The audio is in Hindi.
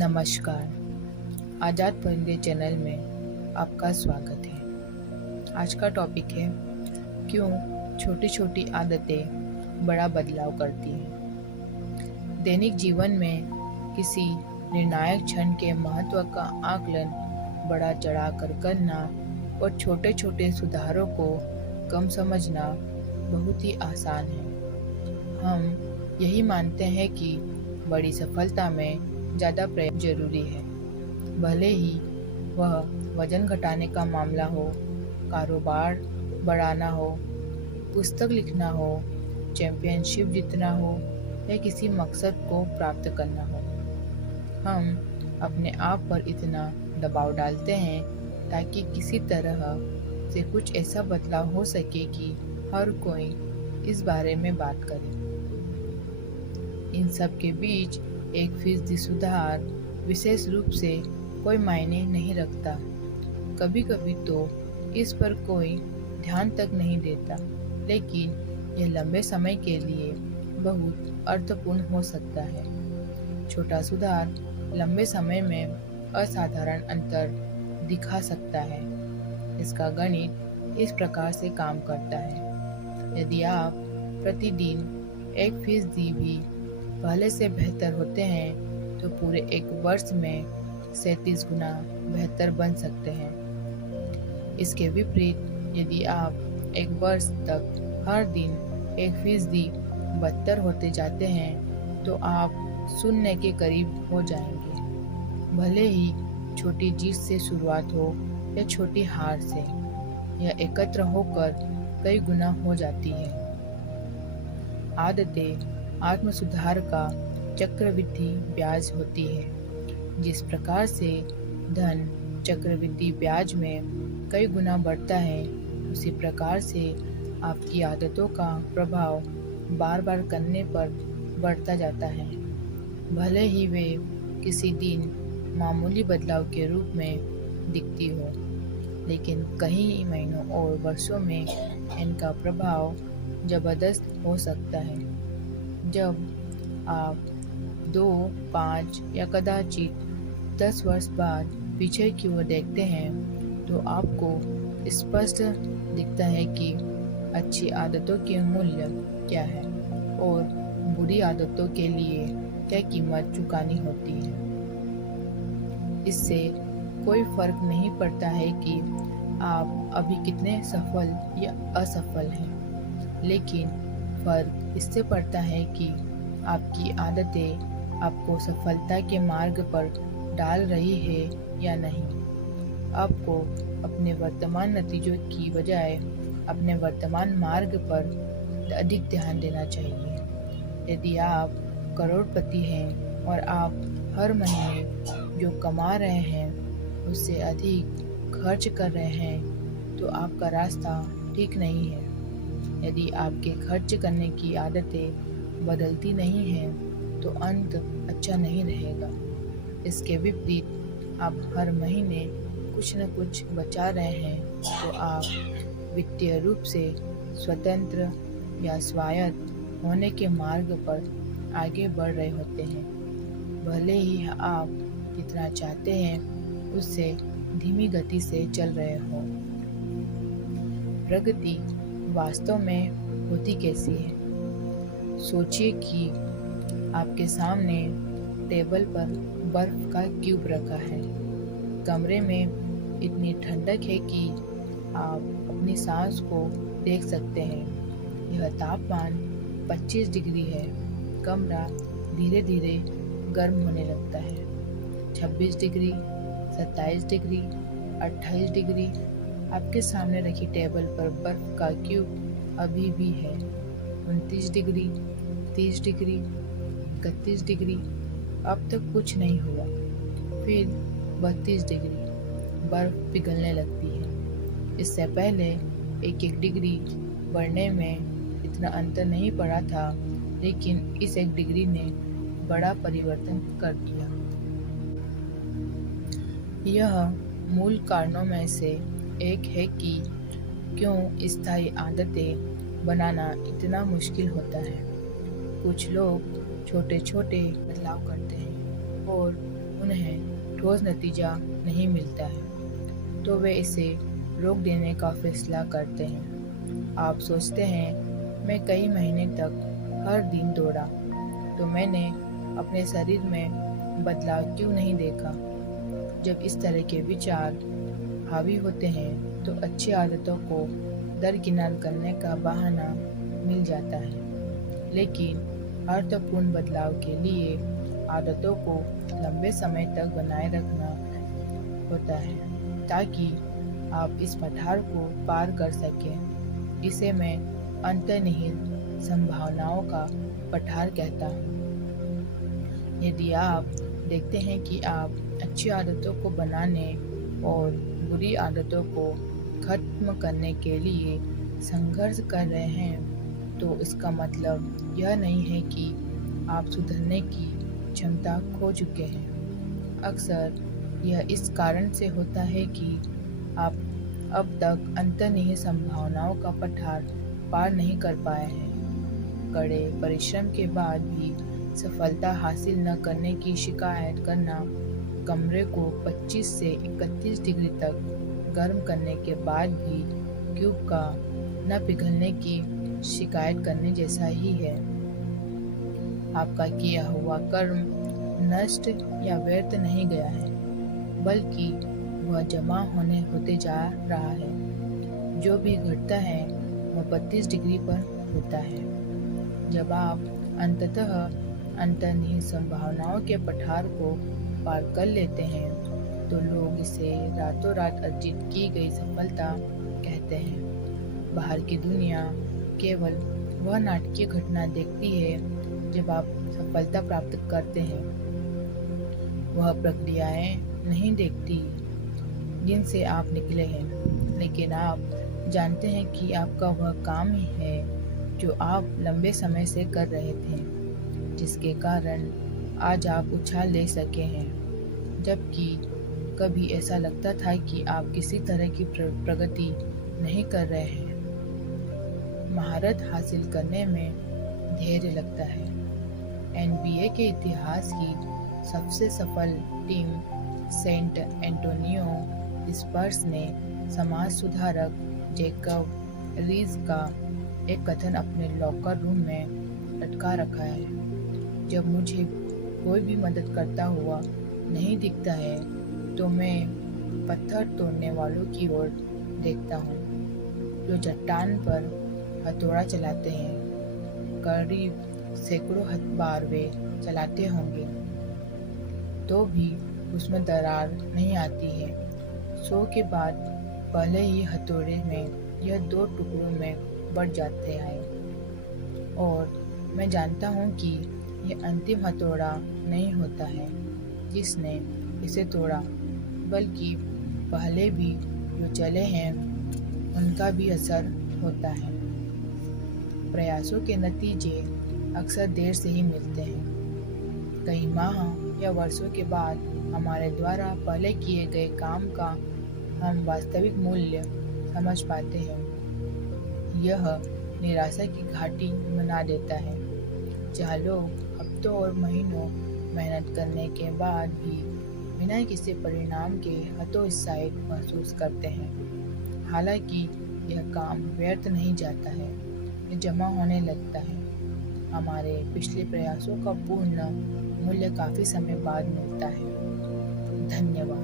नमस्कार। आज़ाद परिंदे चैनल में आपका स्वागत है। आज का टॉपिक है क्यों छोटी छोटी आदतें बड़ा बदलाव करती हैं। दैनिक जीवन में किसी निर्णायक क्षण के महत्व का आकलन बड़ा चढ़ाकर करना और छोटे छोटे सुधारों को कम समझना बहुत ही आसान है। हम यही मानते हैं कि बड़ी सफलता में ज़्यादा प्रयास जरूरी है, भले ही वह वजन घटाने का मामला हो, कारोबार बढ़ाना हो, पुस्तक लिखना हो, चैंपियनशिप जीतना हो या किसी मकसद को प्राप्त करना हो। हम अपने आप पर इतना दबाव डालते हैं ताकि किसी तरह से कुछ ऐसा बदलाव हो सके कि हर कोई इस बारे में बात करे। इन सब के बीच 1% सुधार विशेष रूप से कोई मायने नहीं रखता। कभी कभी तो इस पर कोई ध्यान तक नहीं देता, लेकिन यह लंबे समय के लिए बहुत अर्थपूर्ण हो सकता है। छोटा सुधार लंबे समय में असाधारण अंतर दिखा सकता है। इसका गणित इस प्रकार से काम करता है। यदि आप प्रतिदिन 1% भी पहले से बेहतर होते हैं तो पूरे एक वर्ष में 37 गुना बेहतर बन सकते हैं। इसके विपरीत यदि आप एक वर्ष तक हर दिन 1% बदतर होते जाते हैं तो आप शून्य के करीब हो जाएंगे। भले ही छोटी जीत से शुरुआत हो या छोटी हार से, यह एकत्र होकर कई गुना हो जाती है। आदतें आत्म सुधार का चक्रवृद्धि ब्याज होती है। जिस प्रकार से धन चक्रवृद्धि ब्याज में कई गुना बढ़ता है, उसी प्रकार से आपकी आदतों का प्रभाव बार बार करने पर बढ़ता जाता है। भले ही वे किसी दिन मामूली बदलाव के रूप में दिखती हो, लेकिन कई महीनों और वर्षों में इनका प्रभाव जबरदस्त हो सकता है। जब आप 2, 5 या कदाचित 10 वर्ष बाद पीछे की ओर देखते हैं तो आपको स्पष्ट दिखता है कि अच्छी आदतों के मूल्य क्या है और बुरी आदतों के लिए क्या कीमत चुकानी होती है। इससे कोई फर्क नहीं पड़ता है कि आप अभी कितने सफल या असफल हैं, लेकिन फर्क इससे पड़ता है कि आपकी आदतें आपको सफलता के मार्ग पर डाल रही है या नहीं। आपको अपने वर्तमान नतीजों की बजाय अपने वर्तमान मार्ग पर अधिक ध्यान देना चाहिए। यदि आप करोड़पति हैं और आप हर महीने जो कमा रहे हैं उससे अधिक खर्च कर रहे हैं तो आपका रास्ता ठीक नहीं है। यदि आपके खर्च करने की आदतें बदलती नहीं हैं तो अंत अच्छा नहीं रहेगा। इसके विपरीत आप हर महीने कुछ न कुछ बचा रहे हैं तो आप वित्तीय रूप से स्वतंत्र या स्वायत्त होने के मार्ग पर आगे बढ़ रहे होते हैं। भले ही आप जितना चाहते हैं उससे धीमी गति से चल रहे हो। प्रगति वास्तव में होती कैसी है? सोचिए कि आपके सामने टेबल पर बर्फ का क्यूब रखा है। कमरे में इतनी ठंडक है कि आप अपनी सांस को देख सकते हैं। यह तापमान 25 डिग्री है। कमरा धीरे धीरे गर्म होने लगता है। 26 डिग्री, 27 डिग्री, 28 डिग्री। आपके सामने रखी टेबल पर बर्फ का क्यूब अभी भी है। 29 डिग्री, 30 डिग्री, 31 डिग्री। अब तक कुछ नहीं हुआ। फिर 32 डिग्री, बर्फ पिघलने लगती है। इससे पहले 1 डिग्री बढ़ने में इतना अंतर नहीं पड़ा था, लेकिन इस 1 डिग्री ने बड़ा परिवर्तन कर दिया। यह मूल कारणों में से एक है कि क्यों स्थायी आदतें बनाना इतना मुश्किल होता है। कुछ लोग छोटे छोटे बदलाव करते हैं और उन्हें ठोस नतीजा नहीं मिलता है तो वे इसे रोक देने का फैसला करते हैं। आप सोचते हैं, मैं कई महीने तक हर दिन दौड़ा तो मैंने अपने शरीर में बदलाव क्यों नहीं देखा। जब इस तरह के विचार हावी होते हैं तो अच्छी आदतों को दरकिनार करने का बहाना मिल जाता है। लेकिन अर्थपूर्ण बदलाव के लिए आदतों को लंबे समय तक बनाए रखना होता है ताकि आप इस पठार को पार कर सकें। इसे मैं अंतर्निहित संभावनाओं का पठार कहता हूँ। यदि आप देखते हैं कि आप अच्छी आदतों को बनाने और बुरी आदतों को खत्म करने के लिए संघर्ष कर रहे हैं तो इसका मतलब यह नहीं है कि आप सुधरने की क्षमता खो चुके हैं। अक्सर यह इस कारण से होता है कि आप अब तक अंतर्निहित संभावनाओं का पठार पार नहीं कर पाए हैं। कड़े परिश्रम के बाद भी सफलता हासिल न करने की शिकायत करना, कमरे को 25 से 31 डिग्री तक गर्म करने के बाद भी क्यूब का न पिघलने की शिकायत करने जैसा ही है। आपका किया हुआ कर्म नष्ट या व्यर्थ नहीं गया है, बल्कि वह जमा होते जा रहा है। जो भी घटता है वह 32 डिग्री पर होता है। जब आप अंततः अंतर्निहित संभावनाओं के पठार को पार कर लेते हैं तो लोग इसे रातों रात अर्जित की गई सफलता कहते हैं। बाहर की दुनिया केवल वह नाटकीय घटना देखती है जब आप सफलता प्राप्त करते हैं। वह प्रक्रियाएं नहीं देखती जिनसे आप निकले हैं, लेकिन आप जानते हैं कि आपका वह काम ही है जो आप लंबे समय से कर रहे थे, जिसके कारण आज आप उछाल ले सके हैं। जबकि कभी ऐसा लगता था कि आप किसी तरह की प्रगति नहीं कर रहे हैं। महारत हासिल करने में धैर्य लगता है। NBA के इतिहास की सबसे सफल टीम सेंट एंटोनियो स्पर्स ने समाज सुधारक जैकब रीज का एक कथन अपने लॉकर रूम में लटका रखा है। जब मुझे कोई भी मदद करता हुआ नहीं दिखता है तो मैं पत्थर तोड़ने वालों की ओर देखता हूँ जो चट्टान पर हथौड़ा चलाते हैं। करीब सैकड़ों बार वे चलाते होंगे तो भी उसमें दरार नहीं आती है। 100 के बाद पहले ही हथौड़े में यह 2 टुकड़ों में बढ़ जाते हैं और मैं जानता हूँ कि यह अंतिम हथौड़ा नहीं होता है जिसने इसे तोड़ा, बल्कि पहले भी जो चले हैं उनका भी असर होता है। प्रयासों के नतीजे अक्सर देर से ही मिलते हैं। कई माह या वर्षों के बाद हमारे द्वारा पहले किए गए काम का हम वास्तविक मूल्य समझ पाते हैं। यह निराशा की घाटी बना देता है जहाँ लोग हफ्तों और महीनों मेहनत करने के बाद भी बिना किसी परिणाम के हतोत्साहित महसूस करते हैं। हालांकि यह काम व्यर्थ नहीं जाता है, यह जमा होने लगता है। हमारे पिछले प्रयासों का पूर्ण मूल्य काफ़ी समय बाद मिलता है। धन्यवाद।